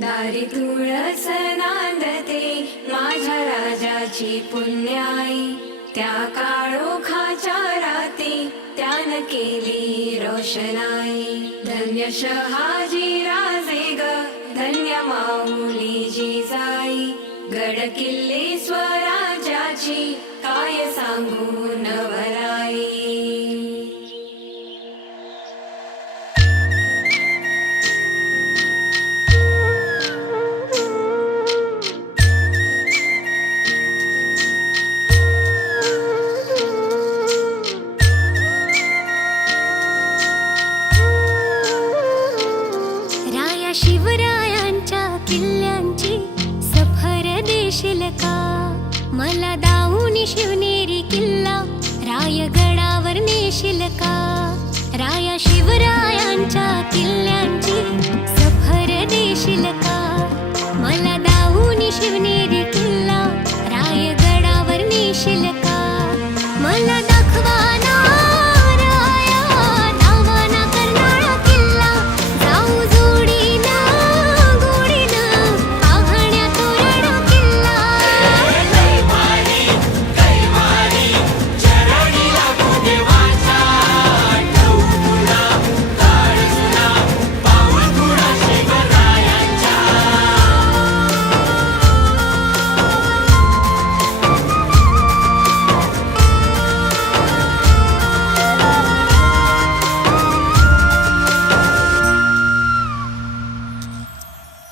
दारी तुळस नांदते माझ्या राजाची पुण्याई, त्या काळोखाच्या राती त्यानं केली रोषणाई. धन्य शहाजी राजे ग, धन्य माऊली जिजाई, गड किल्ले स्वराज्याची काय सांगू नवलाई. शिवरायांच्या किल्ल्यांची सफर देशील का? मला दाऊनी शिवनेरी किल्ला रायगडावर नेशील का? राया शिवरायांच्या किल्ल्यांची सफर देशील का? मला दाऊनी शिवनेरी किल्ला रायगडावर नेशील का? मला दाखवा ना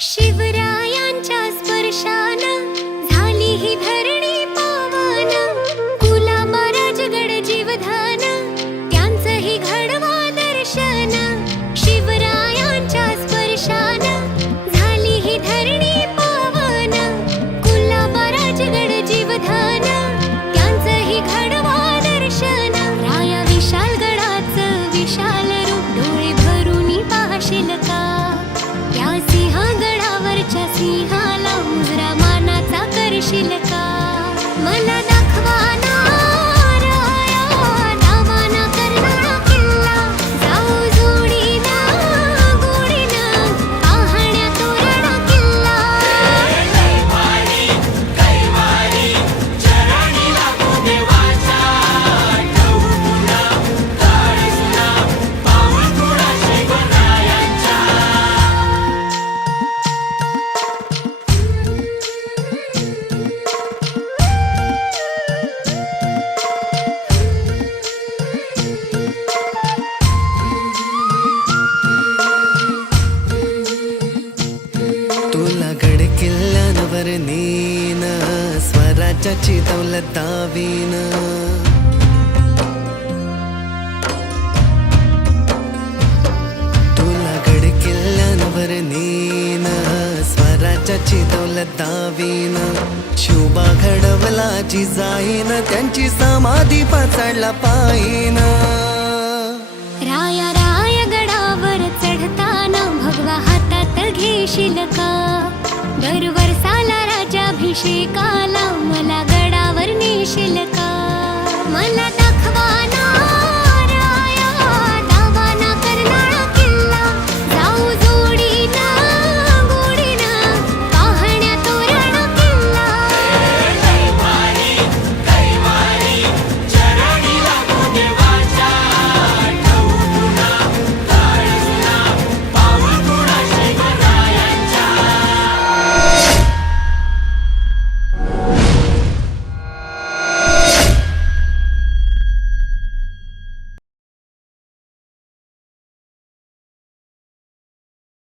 शिवरायांच्या स्पर्शानं झाली ही धरणी पावन, कुलाबा राजगड जीवधान त्यांचं ही घडवा दर्शन. शिवरायांच्या स्पर्शानं झाली ही धरणी पावन, कुलाबा राजगड जीवधान त्यांचं ही घडवा दर्शन. राया विशाल गडाचं विशाल रूप डोळे भरून पाहशील का? त्या सिंहगडावरच्या सिंहाला मुजरा मानाचा करशील का? मला दाखवा ना राया दावाना करणारा किल्ला, जाऊ जोडीनं गोडीनं पाहण्या तोरणा किल्ला. तुला गड किल्ल्यांवर नेन, स्वराज्याची दौलत दावीन. तुला गड किल्ल्यांवर नेन, स्वराज्याची दौलत दावीन. शोभा घडवला जिजाईन, त्यांची समाधी पचडला पायीन. राया रायगडावर चढताना भगवा हातात घेशील का? दरवर्षाला राज्याभिषेकाला मला गडावर नेशील का?